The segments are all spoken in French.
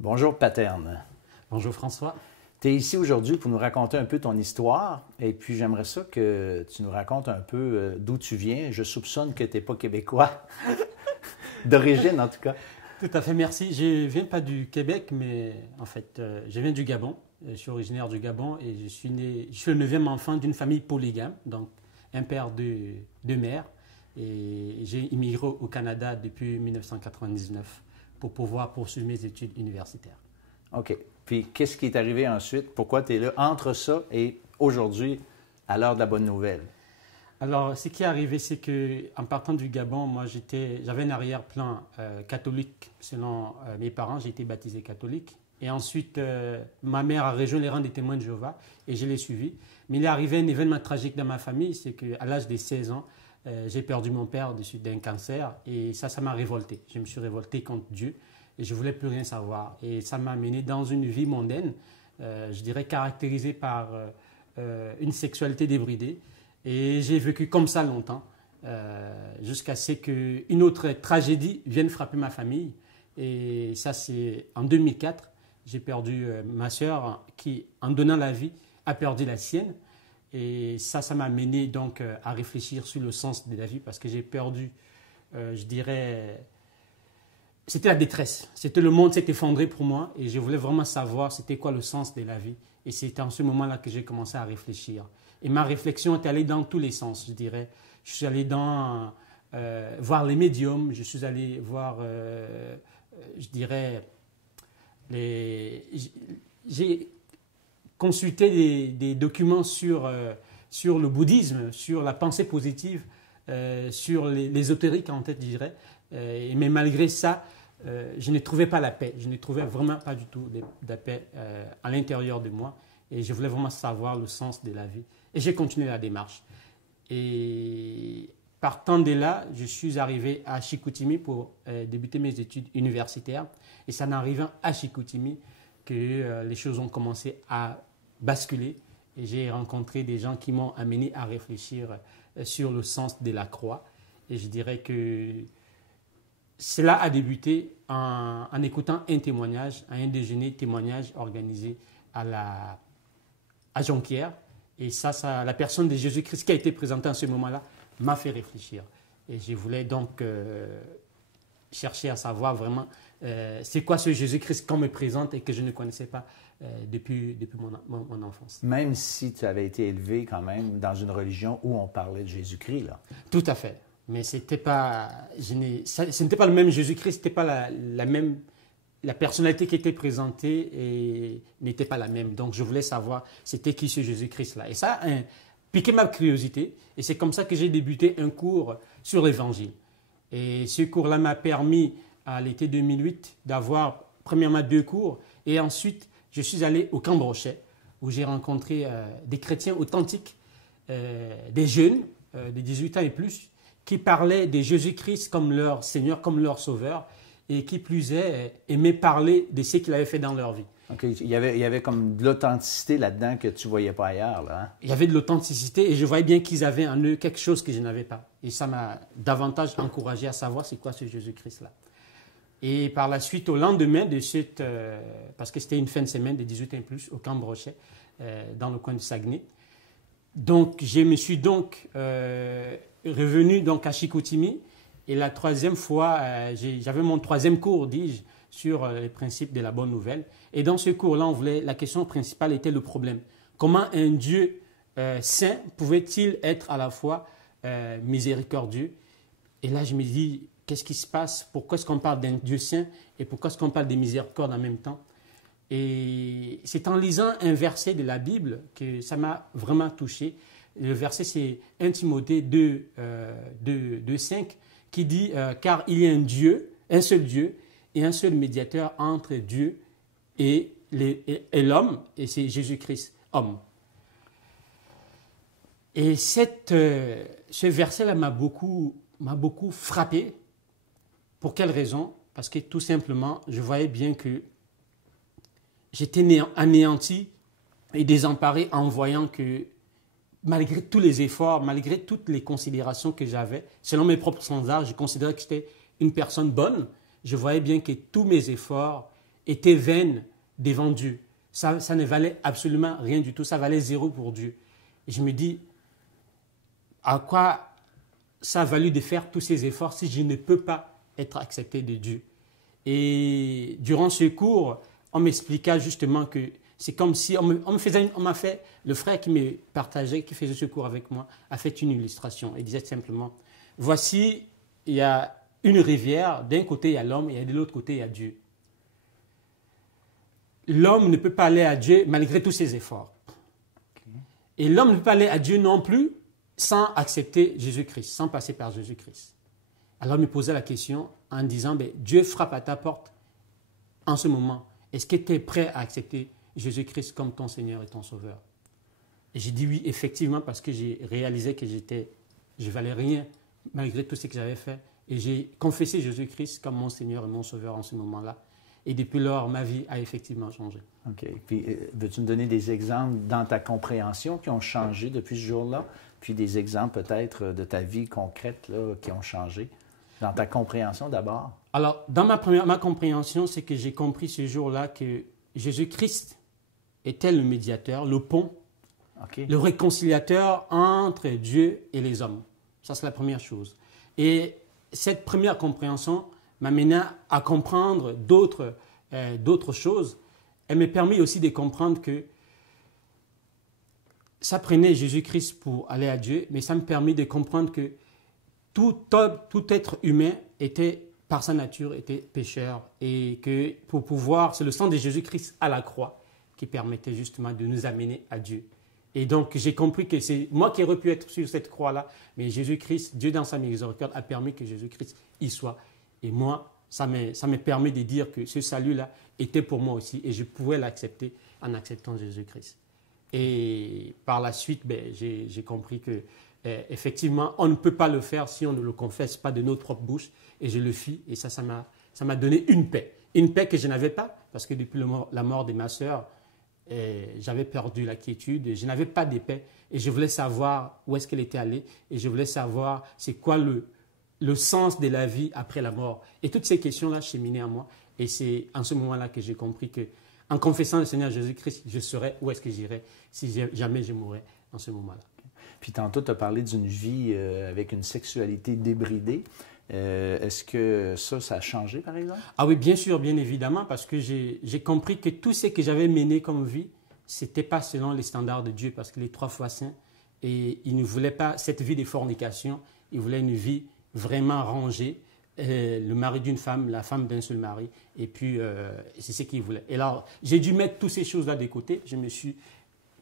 Bonjour Paterne. Bonjour François. Tu es ici aujourd'hui pour nous raconter un peu ton histoire et puis j'aimerais ça que tu nous racontes un peu d'où tu viens. Je soupçonne que tu n'es pas québécois, d'origine en tout cas. Tout à fait, merci. Je ne viens pas du Québec, mais en fait, je viens du Gabon. Je suis originaire du Gabon et je suis le neuvième enfant d'une famille polygame, donc un père, deux mères. Et j'ai immigré au Canada depuis 1999 pour pouvoir poursuivre mes études universitaires. OK. Puis qu'est-ce qui est arrivé ensuite? Pourquoi tu es là entre ça et aujourd'hui, à l'heure de la bonne nouvelle? Alors, ce qui est arrivé, c'est qu'en partant du Gabon, moi, j'avais un arrière-plan catholique. Selon mes parents, j'ai été baptisé catholique. Et ensuite, ma mère a rejoint les rangs des témoins de Jéhovah et je l'ai suivi. Mais il est arrivé un événement tragique dans ma famille, c'est qu'à l'âge de 16 ans, j'ai perdu mon père de suite d'un cancer et ça m'a révolté. Je me suis révolté contre Dieu et je ne voulais plus rien savoir. Et ça m'a amené dans une vie mondaine, je dirais caractérisée par une sexualité débridée. Et j'ai vécu comme ça longtemps, jusqu'à ce qu'une autre tragédie vienne frapper ma famille. Et ça, c'est en 2004. J'ai perdu ma sœur qui, en donnant la vie, a perdu la sienne. Et ça m'a amené donc à réfléchir sur le sens de la vie parce que j'ai perdu, je dirais, c'était la détresse. C'était le monde s'est effondré pour moi et je voulais vraiment savoir c'était quoi le sens de la vie. Et c'est en ce moment-là que j'ai commencé à réfléchir. Et ma réflexion est allée dans tous les sens, je dirais. Je suis allé voir les médiums, je suis allé voir, je dirais, j'ai consulté des documents sur le bouddhisme, sur la pensée positive, sur l'ésotérique en tête, je dirais. Mais malgré ça, je ne trouvais pas la paix. Je ne trouvais vraiment pas du tout de la paix à l'intérieur de moi. Et je voulais vraiment savoir le sens de la vie. Et j'ai continué la démarche. Et partant de là, je suis arrivé à Chicoutimi pour débuter mes études universitaires. Et c'est en arrivant à Chicoutimi que les choses ont commencé à basculer. Et j'ai rencontré des gens qui m'ont amené à réfléchir sur le sens de la croix. Et je dirais que cela a débuté en écoutant un témoignage, un déjeuner témoignage organisé à Jonquière. Et la personne de Jésus-Christ qui a été présentée en ce moment-là m'a fait réfléchir. Et je voulais donc chercher à savoir vraiment c'est quoi ce Jésus-Christ qu'on me présente et que je ne connaissais pas depuis mon enfance. Même si tu avais été élevé quand même dans une religion où on parlait de Jésus-Christ, là. Tout à fait. Mais ce n'était pas le même Jésus-Christ, ce n'était pas la personnalité qui était présentée et n'était pas la même. Donc, je voulais savoir c'était qui ce Jésus-Christ-là. Et ça a piqué ma curiosité. Et c'est comme ça que j'ai débuté un cours sur l'Évangile. Et ce cours-là m'a permis, à l'été 2008, d'avoir premièrement 2 cours. Et ensuite, je suis allé au Camp Brochet, où j'ai rencontré des chrétiens authentiques, des jeunes, de 18 ans et plus, qui parlaient de Jésus-Christ comme leur Seigneur, comme leur Sauveur, et qui plus est, aimaient parler de ce qu'il avait fait dans leur vie. OK. Il y avait comme de l'authenticité là-dedans que tu ne voyais pas ailleurs, là. Hein? Il y avait de l'authenticité et je voyais bien qu'ils avaient en eux quelque chose que je n'avais pas. Et ça m'a davantage encouragé à savoir c'est quoi ce Jésus-Christ-là. Et par la suite, au lendemain de cette... parce que c'était une fin de semaine de 18 ans et plus, au Camp Brochet, dans le coin du Saguenay. Donc, je me suis revenu donc à Chicoutimi. Et la 3e fois, j'avais mon 3e cours, dis-je, sur les principes de la bonne nouvelle. Et dans ce cours-là, la question principale était le problème. Comment un Dieu saint pouvait-il être à la fois miséricordieux? Et là, je me dis, qu'est-ce qui se passe? Pourquoi est-ce qu'on parle d'un Dieu saint et pourquoi est-ce qu'on parle de miséricorde en même temps? Et c'est en lisant un verset de la Bible que ça m'a vraiment touché. Le verset, c'est 1 Timothée 2:5 qui dit « Car il y a un Dieu, un seul Dieu, et un seul médiateur entre Dieu et l'homme, et c'est Jésus-Christ, homme. » Et ce verset-là m'a beaucoup frappé. Pour quelle raison? Parce que tout simplement, je voyais bien que j'étais anéanti et désemparé en voyant que malgré tous les efforts, malgré toutes les considérations que j'avais, selon mes propres standards, je considérais que j'étais une personne bonne. Je voyais bien que tous mes efforts était vaine devant Dieu. Ça ne valait absolument rien du tout. Ça valait zéro pour Dieu. Et je me dis, à quoi ça a valu de faire tous ces efforts si je ne peux pas être accepté de Dieu? Et durant ce cours, on m'expliqua justement que c'est comme si le frère qui me partageait, qui faisait ce cours avec moi, a fait une illustration. Il disait simplement, voici, il y a une rivière, d'un côté il y a l'homme et de l'autre côté il y a Dieu. L'homme ne peut pas aller à Dieu malgré tous ses efforts. Et l'homme ne peut pas aller à Dieu non plus sans accepter Jésus-Christ, sans passer par Jésus-Christ. Alors il me posait la question en disant, Dieu frappe à ta porte en ce moment. Est-ce que tu es prêt à accepter Jésus-Christ comme ton Seigneur et ton Sauveur? Et j'ai dit oui, effectivement, parce que j'ai réalisé que je valais rien malgré tout ce que j'avais fait. Et j'ai confessé Jésus-Christ comme mon Seigneur et mon Sauveur en ce moment-là. Et depuis lors, ma vie a effectivement changé. OK. Puis, veux-tu me donner des exemples dans ta compréhension qui ont changé depuis ce jour-là? Puis des exemples peut-être de ta vie concrète là, qui ont changé? Dans ta compréhension d'abord? Alors, dans ma compréhension, c'est que j'ai compris ce jour-là que Jésus-Christ était le médiateur, le pont, le réconciliateur entre Dieu et les hommes. Ça, c'est la première chose. Et cette première compréhension m'a mené à comprendre d'autres choses. Elle m'a permis aussi de comprendre que ça prenait Jésus-Christ pour aller à Dieu, mais ça me permet de comprendre que tout être humain était, par sa nature, était pécheur. Et que pour pouvoir, c'est le sang de Jésus-Christ à la croix qui permettait justement de nous amener à Dieu. Et donc, j'ai compris que c'est moi qui aurais pu être sur cette croix-là, mais Jésus-Christ, Dieu dans sa miséricorde, a permis que Jésus-Christ y soit. Et moi, ça me permet de dire que ce salut-là était pour moi aussi et je pouvais l'accepter en acceptant Jésus-Christ. Et par la suite, j'ai compris que effectivement, on ne peut pas le faire si on ne le confesse pas de notre propre bouche. Et je le fis et ça m'a donné une paix que je n'avais pas parce que depuis la mort de ma sœur, j'avais perdu la quiétude et je n'avais pas de paix et je voulais savoir où est-ce qu'elle était allée et je voulais savoir c'est quoi le sens de la vie après la mort. Et toutes ces questions-là cheminaient en moi et c'est en ce moment-là que j'ai compris que en confessant le Seigneur Jésus-Christ, je saurais où est-ce que j'irais si jamais je mourrais en ce moment-là. Puis tantôt, tu as parlé d'une vie avec une sexualité débridée. Est-ce que ça a changé, par exemple? Ah oui, bien sûr, bien évidemment, parce que j'ai compris que tout ce que j'avais mené comme vie, ce n'était pas selon les standards de Dieu, parce qu'il est 3 fois saint, et il ne voulait pas cette vie de fornication, il voulait une vie vraiment rangée, le mari d'une femme, la femme d'un seul mari, et puis c'est ce qu'il voulait. Et alors, j'ai dû mettre toutes ces choses-là de côté, je me suis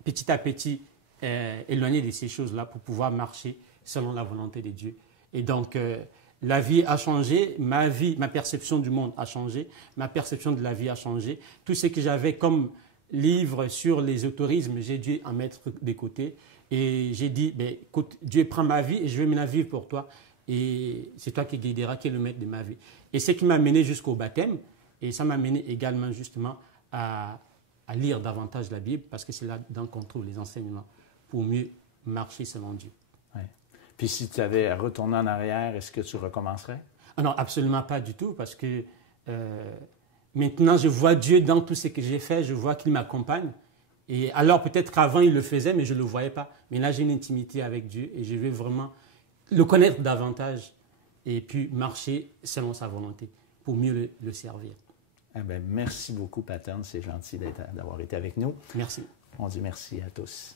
petit à petit éloigné de ces choses-là pour pouvoir marcher selon la volonté de Dieu. Et donc, la vie a changé, ma perception du monde a changé, ma perception de la vie a changé. Tout ce que j'avais comme livre sur les autorismes, j'ai dû en mettre de côté. Et j'ai dit, écoute, Dieu prend ma vie et je vais la vivre pour toi. Et c'est toi qui guideras, qui est le maître de ma vie. Et c'est ce qui m'a mené jusqu'au baptême. Et ça m'a mené également justement à lire davantage la Bible parce que c'est là-dedans qu'on trouve les enseignements pour mieux marcher selon Dieu. Ouais. Puis si tu avais à retourner en arrière, est-ce que tu recommencerais? Ah non, absolument pas du tout, parce que maintenant je vois Dieu dans tout ce que j'ai fait, je vois qu'il m'accompagne. Et alors peut-être qu'avant il le faisait, mais je ne le voyais pas. Mais là j'ai une intimité avec Dieu et je veux vraiment le connaître davantage et puis marcher selon sa volonté pour mieux le servir. Eh bien, merci beaucoup, Pattern. C'est gentil d'avoir été avec nous. Merci. On dit merci à tous.